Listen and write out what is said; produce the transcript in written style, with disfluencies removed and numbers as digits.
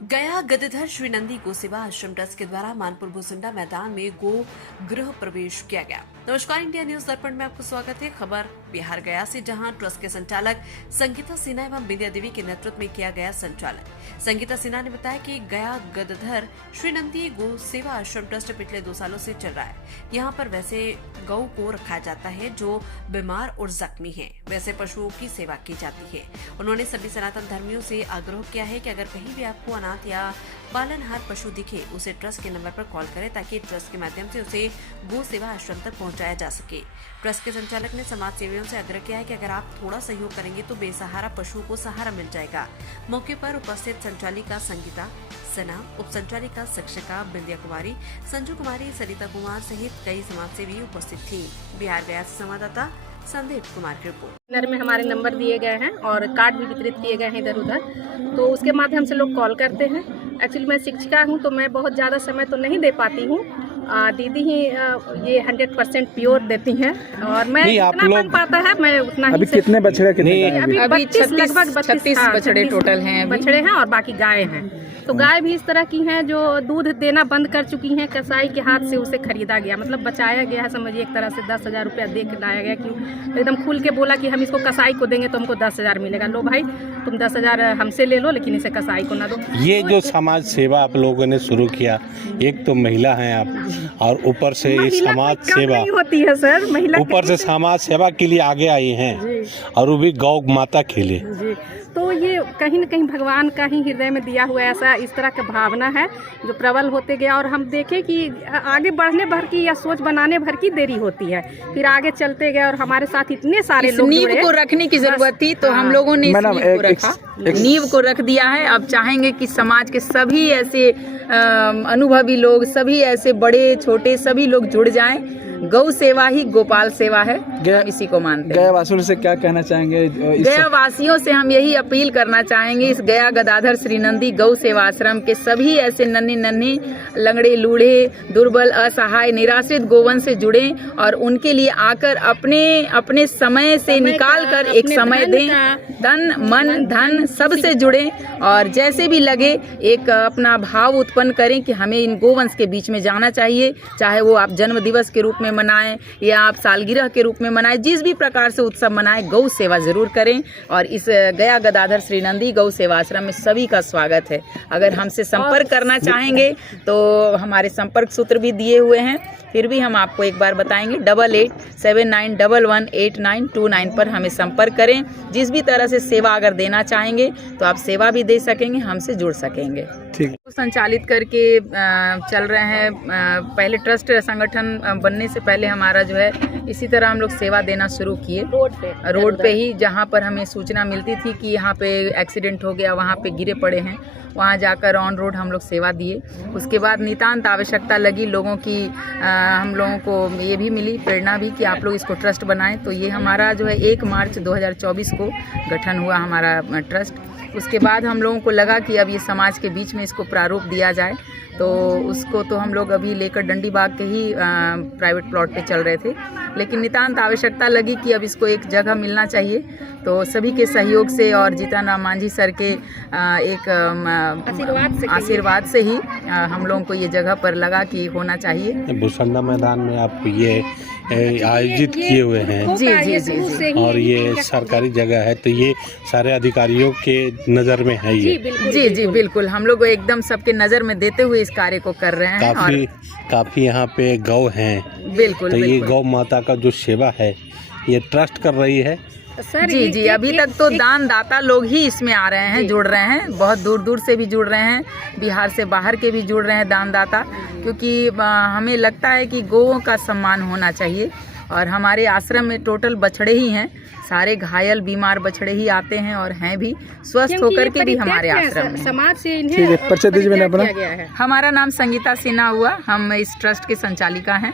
गया गदधर श्री नंदी गो सेवा आश्रम ट्रस्ट के द्वारा मानपुर भुसुंडा मैदान में गो गृह प्रवेश किया गया। नमस्कार, इंडिया न्यूज दर्पण में आपको स्वागत है। खबर बिहार गया से, जहां ट्रस्ट के संचालक संगीता सिन्हा एवं विद्या देवी के नेतृत्व में किया गया संचालन। संगीता सिन्हा ने बताया कि गया गदधर श्री नंदी गो सेवा आश्रम ट्रस्ट पिछले 2 सालों से चल रहा है। यहाँ पर वैसे गौ को रखा जाता है जो बीमार और जख्मी है, वैसे पशुओं की सेवा की जाती है। उन्होंने सभी सनातन धर्मियों से आग्रह किया है कि अगर कहीं भी आपको अनाथ या पालनहार पशु दिखे, उसे ट्रस्ट के नंबर पर कॉल करें ताकि ट्रस्ट के माध्यम से उसे गो सेवा आश्रम तक पहुंचाया जा सके। ट्रस्ट के संचालक ने समाज सेवियों से आग्रह किया है कि अगर आप थोड़ा सहयोग करेंगे तो बेसहारा पशुओं को सहारा मिल जाएगा। मौके पर उपस्थित संचालिका संगीता सिन्हा, उप संचालिका शिक्षिका बिंदिया कुमारी, संजू कुमारी, सरिता कुमार सहित कई समाजसेवी उपस्थित थी। बिहार गया से संवाददाता संदीप कुमार की रिपोर्ट। घर में हमारे नंबर दिए गए हैं और कार्ड भी वितरित किए गए हैं इधर उधर, तो उसके माध्यम से लोग कॉल करते हैं। एक्चुअली मैं शिक्षिका हूं तो मैं बहुत ज़्यादा समय तो नहीं दे पाती हूं। दीदी ही ये 100% प्योर देती हैं और मैं जितना बन पाता है मैं उतना ही। अभी कितने बछड़े अभी 36 लगभग 32 बछड़े टोटल हैं। बछड़े हैं और बाकी गाय हैं। तो गाय भी इस तरह की हैं जो दूध देना बंद कर चुकी हैं। कसाई के हाथ से उसे खरीदा गया, मतलब बचाया गया है, समझिए एक तरह से 10,000 रुपया दे के लाया गया कि एकदम खुल के बोला कि हम इसको कसाई को देंगे तो हमको 10,000 मिलेगा। लो भाई, तुम 10,000 हमसे ले लो, लेकिन इसे कसाई को ना दो। ये जो समाज सेवा आप लोगों ने शुरू किया, एक तो महिला हैं आप और ऊपर से इस समाज सेवा होती है सर, महिला ऊपर से समाज सेवा के लिए आगे आई हैं और वो भी गौ माता के लिए। जी, तो ये कहीं न कहीं भगवान का ही हृदय में दिया हुआ ऐसा इस तरह का भावना है जो प्रबल होते गया। और हम देखें कि आगे बढ़ने भर की या सोच बनाने भर की देरी होती है, फिर आगे चलते गए और हमारे साथ इतने सारे लोग नींव को रखने की जरूरत थी तो हम लोगों ने नींव को रख दिया है। अब चाहेंगे कि समाज के सभी ऐसे अनुभवी लोग, सभी ऐसे बड़े छोटे सभी लोग जुड़ जाएं। गौ सेवा ही गोपाल सेवा है, हम इसी को मानते हैं। गया वासियों से क्या कहना चाहेंगे? गया वासियों से हम यही अपील करना चाहेंगे, इस गया गदाधर श्री नंदी गौ सेवा आश्रम के सभी ऐसे नन्हे लंगड़े लूढ़े दुर्बल असहाय निराश्रित गोवन से जुड़े और उनके लिए आकर अपने समय से निकाल कर एक समय दें, तन मन धन सबसे जुड़े और जैसे भी लगे एक अपना भाव उत्पन्न करें कि हमें इन गोवंश के बीच में जाना चाहिए। चाहे वो आप जन्म दिवस के रूप में मनाएं या आप सालगिरह के रूप में मनाएं, जिस भी प्रकार से उत्सव मनाएं, गौ सेवा जरूर करें। और इस गया गदाधर श्री नंदी गौ सेवा आश्रम में सभी का स्वागत है। अगर हमसे संपर्क करना चाहेंगे तो हमारे संपर्क सूत्र भी दिए हुए हैं, फिर भी हम आपको एक बार बताएंगे। 8879118929 पर हमें संपर्क करें। जिस भी तरह से सेवा अगर देना चाहेंगे तो आप सेवा भी दे सकेंगे, हमसे जुड़ सकेंगे। ठीक। संचालित करके चल रहे हैं। पहले ट्रस्ट संगठन बनने से पहले हमारा जो है इसी तरह हम लोग सेवा देना शुरू किए रोड पे ही, जहाँ पर हमें सूचना मिलती थी कि यहाँ पे एक्सीडेंट हो गया, वहाँ पे गिरे पड़े हैं, वहाँ जाकर ऑन रोड हम लोग सेवा दिए। उसके बाद नितांत आवश्यकता लगी लोगों की, हम लोगों को ये भी मिली प्रेरणा भी कि आप लोग इसको ट्रस्ट बनाएं। तो ये हमारा जो है 1 मार्च 2024 को गठन हुआ हमारा ट्रस्ट। उसके बाद हम लोगों को लगा कि अब ये समाज के बीच में इसको प्रारूप दिया जाए, तो उसको तो हम लोग अभी लेकर डंडी बाग के ही प्राइवेट प्लॉट पे चल रहे थे, लेकिन नितांत आवश्यकता लगी कि अब इसको एक जगह मिलना चाहिए। तो सभी के सहयोग से और जीतन मांझी सर के एक आशीर्वाद से ही हम लोगों को ये जगह पर लगा कि होना चाहिए। भुसुंडा मैदान में आप ये आयोजित किए हुए हैं। जी जी जी जी। और ये सरकारी जगह है तो ये सारे अधिकारियों के नज़र में है ये। जी जी बिल्कुल, हम लोग एकदम सबके नज़र में देते हुए इस कार्य को कर रहे हैं। काफी यहाँ पे गौ हैं। बिल्कुल, तो ये गौ माता का जो सेवा है ये ट्रस्ट कर रही है। जी जी, अभी तक तो दानदाता लोग ही इसमें आ रहे हैं, जुड़ रहे हैं, बहुत दूर दूर से भी जुड़ रहे हैं, बिहार से बाहर के भी जुड़ रहे हैं दानदाता, क्योंकि हमें लगता है कि गौओं का सम्मान होना चाहिए। और हमारे आश्रम में टोटल बछड़े ही हैं, सारे घायल बीमार बछड़े ही आते हैं और हैं भी, स्वस्थ होकर के भी हमारे आश्रम में। समाज से इन्हें परिचय दीजिए। हमारा नाम संगीता सिन्हा हुआ, हम इस ट्रस्ट के संचालिका हैं।